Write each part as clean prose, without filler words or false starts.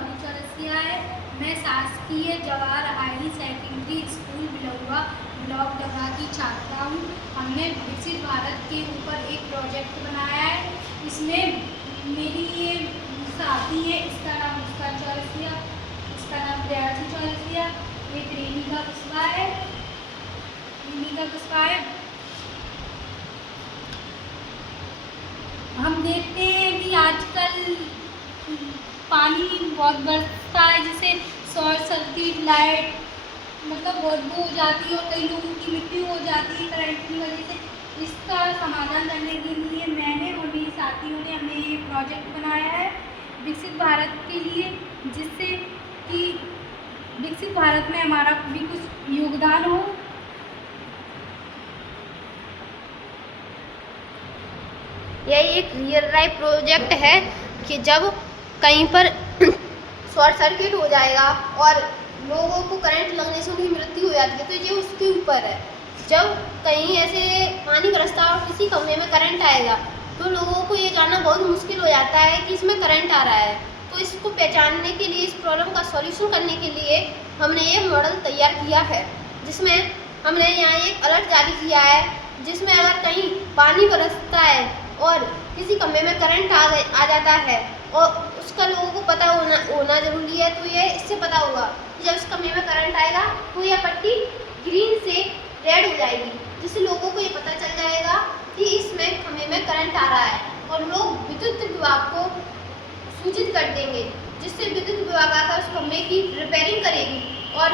सोनी चौरसिया है। मैं शासकीय Jawahar high secondary school Bilaua block Daga की छात्रा हूँ। हमने विकसित भारत के ऊपर एक प्रोजेक्ट बनाया है। इसमें मेरी ये साथी है, इसका नाम मुस्कान चौरसिया, इसका नाम प्रियांशी चौरसिया, एक रेनिका कुशवाहा है। हम देखते हैं कि आजकल पानी बहुत बरसता है, जिससे शॉर्ट सर्किट लाइट मतलब बहुत वो हो जाती है और कई लोगों की मृत्यु हो जाती है करंट की वजह से। इसका समाधान करने के लिए मैंने और मेरी साथियों ने हमने ये प्रोजेक्ट बनाया है विकसित भारत के लिए, जिससे कि विकसित भारत में हमारा भी कुछ योगदान हो। यह एक रियल लाइफ प्रोजेक्ट है कि जब कहीं पर शॉर्ट सर्किट हो जाएगा और लोगों को करंट लगने से उनकी मृत्यु हो जाती है, तो ये उसके ऊपर है। जब कहीं ऐसे पानी बरसता और किसी कमरे में करंट आएगा तो लोगों को ये जानना बहुत मुश्किल हो जाता है कि इसमें करंट आ रहा है। तो इसको पहचानने के लिए, इस प्रॉब्लम का सॉल्यूशन करने के लिए हमने ये मॉडल तैयार किया है, जिसमें हमने यहाँ एक अलर्ट जारी किया है, जिसमें अगर कहीं पानी बरसता है और किसी कमरे में करंट आ जाता है और उसका लोगों को पता होना जरूरी है। तो ये इससे पता होगा कि जब इस कमरे में करंट आएगा तो यह पट्टी ग्रीन से रेड हो जाएगी, जिससे लोगों को ये पता चल जाएगा कि इसमें कमरे में करंट आ रहा है और लोग विद्युत विभाग को सूचित कर देंगे, जिससे विद्युत विभाग आकर उस कमरे की रिपेयरिंग करेगी और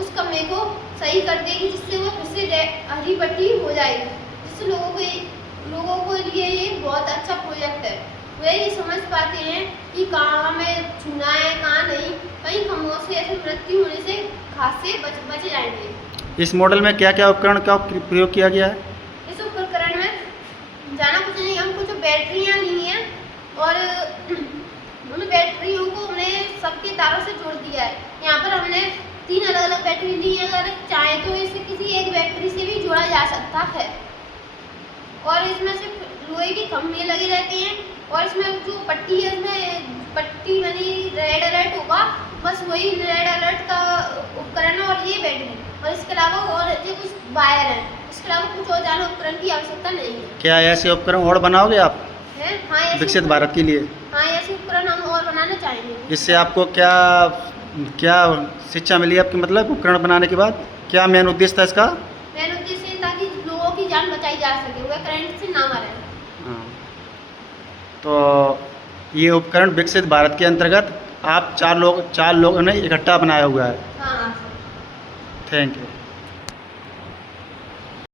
उस कमरे को सही कर देगी, जिससे वो फिर से हरी पट्टी हो जाएगी, जिससे लोगों को लिए ये बहुत अच्छा प्रोजेक्ट है। वे ये समझ पाते हैं कि कहाँ हमें छूना है कहाँ नहीं, कहीं खम्भों से ऐसे मृत्यु होने से घास से बच जाएंगे। इस मॉडल में क्या क्या उपकरण का प्रयोग किया गया है? इस उपकरण में जाना कुछ नहीं, हम कुछ बैटरियाँ ली हैं और उन बैटरियों को हमने सबके तारों से जोड़ दिया है। यहाँ पर हमने 3 अलग अलग बैटरी ली है। अगर चाहे तो इसे किसी एक बैटरी से भी जोड़ा जा सकता है और इसमें सिर्फ लोहे के खंभे लगे रहते हैं और इसमें जो पट्टी है, इसमें पट्टी बनी रेड अलर्ट होगा, बस वही रेड अलर्ट का उपकरण है और ये बैटरी, और इसके अलावा और ये कुछ वायर है। इसके अलावा कुछ और ज़्यादा उपकरण की आवश्यकता नहीं है। क्या ऐसे उपकरण और बनाओगे आप हैं? हाँ, विकसित भारत के लिए? हाँ, ऐसे उपकरण हम और बनाना चाहेंगे। इससे आपको क्या शिक्षा मिली आपकी, मतलब उपकरण बनाने के बाद क्या मेन उद्देश्य था इसका? मेन उद्देश्य ताकि लोगों की जान बचाई जा सके, वह करंट से ना मरे। हाँ, तो ये उपकरण विकसित भारत के अंतर्गत आप चार लोगों ने इकट्ठा बनाया हुआ है। हाँ। Thank you.